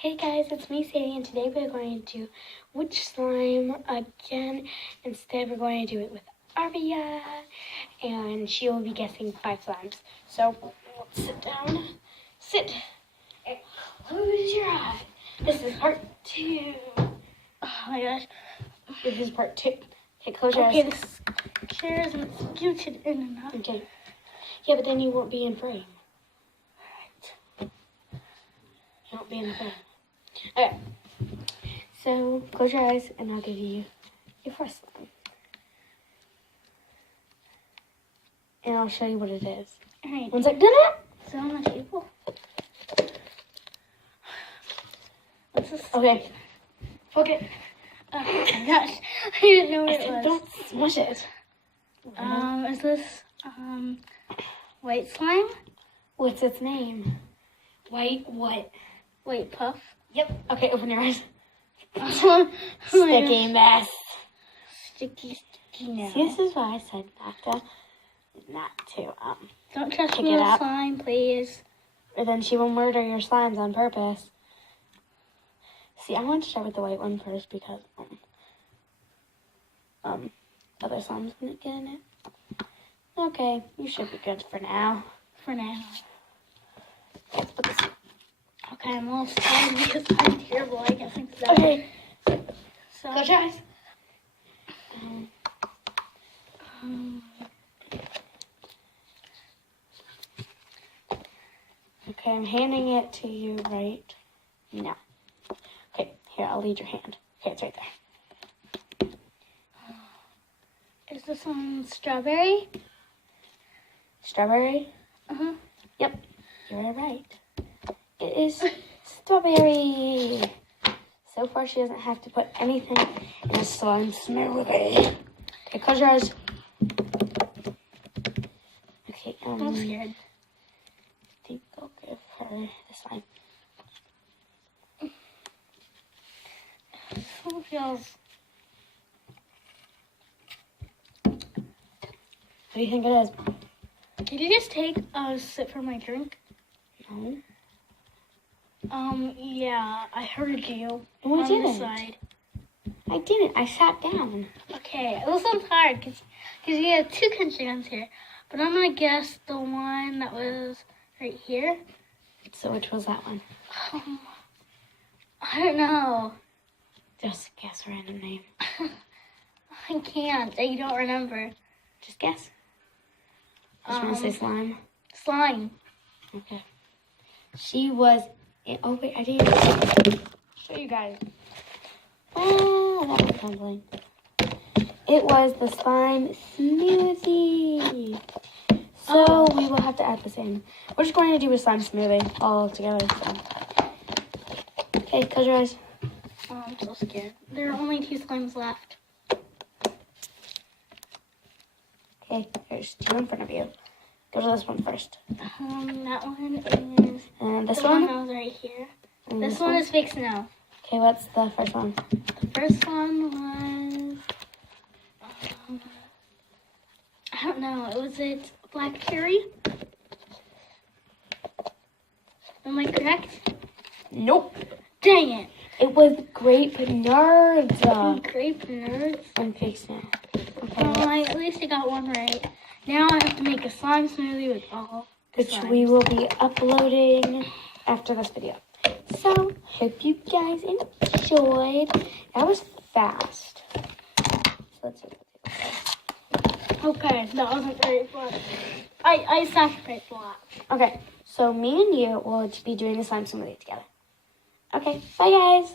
Hey guys, it's me Sadie, and today we're going to do Witch Slime again. Instead, we're going to do it with Arvia, and she will be guessing 5 slimes. So, let's sit down. Sit and close your eye. This is part 2. Oh my gosh. This is part 2. Okay, close your eyes. Okay, this chair isn't scooted in enough. Okay. Yeah, but then you won't be in frame. Alright. You won't be in frame. Okay, so close your eyes and I'll give you your first slime. And I'll show you what it is. Alright. One sec. Dinner! Is it on the table? What's this? Okay. Fuck it. Oh my gosh. I didn't know what it was. Don't smush it. Is this, white slime? What's its name? White what? White puff? Yep. Okay, open your eyes. Oh Sticky mess. Sticky now. See, this is why I said not to, Don't touch pick me it with up. slime, please. Or then she will murder your slimes on purpose. See, I want to start with the white one first because, other slimes wouldn't get in it. Okay, you should be good for now. For now. Let's put this. Okay, I'm all scared because I'm terrible. I guess I'm so. Okay. So, Close your eyes. Okay, I'm handing it to you right now. Okay, here, I'll lead your hand. Okay, it's right there. is this one strawberry? Strawberry? Uh-huh. Yep, you're right. It is strawberry. So far, she doesn't have to put anything in a slime smoothie. Okay, close your eyes. Okay, I'm scared. I think I'll give her the slime. This one feels. What do you think it is? Did you just take a sip from my drink? No. Yeah, I heard you. No, I on didn't. the side. I didn't. I sat down. Okay, this one's hard because you have 2 country ones here. But I'm going to guess the one that was right here. So which was that one? I don't know. Just guess a random name. I can't. I don't remember. Just guess. Just want to say slime. Slime. Okay. She was. Oh wait, I didn't show you guys. Oh, that was tumbling. It was the slime smoothie. So we will have to add this in. We're just going to do a slime smoothie all together. So. Okay, close your eyes. Oh, I'm so scared. There are only 2 slimes left. Okay, there's 2 in front of you. Go to this one first. That one is. And this the one? that was right here. And This one is fake snow. Okay, what's the first one? The first one was. I don't know. Was it black cherry? Am I correct? Nope. Dang it. It was grape nerds. Grape nerds. And fake snow. Okay. At least I got one right. Now I have to make a slime smoothie with all the Which slimes. we will be uploading after this video. So, hope you guys enjoyed. That was fast. So let's see. Okay, that wasn't very fun. I sacrificed a lot. Okay, so me and you will be doing the slime smoothie together. Okay, bye guys.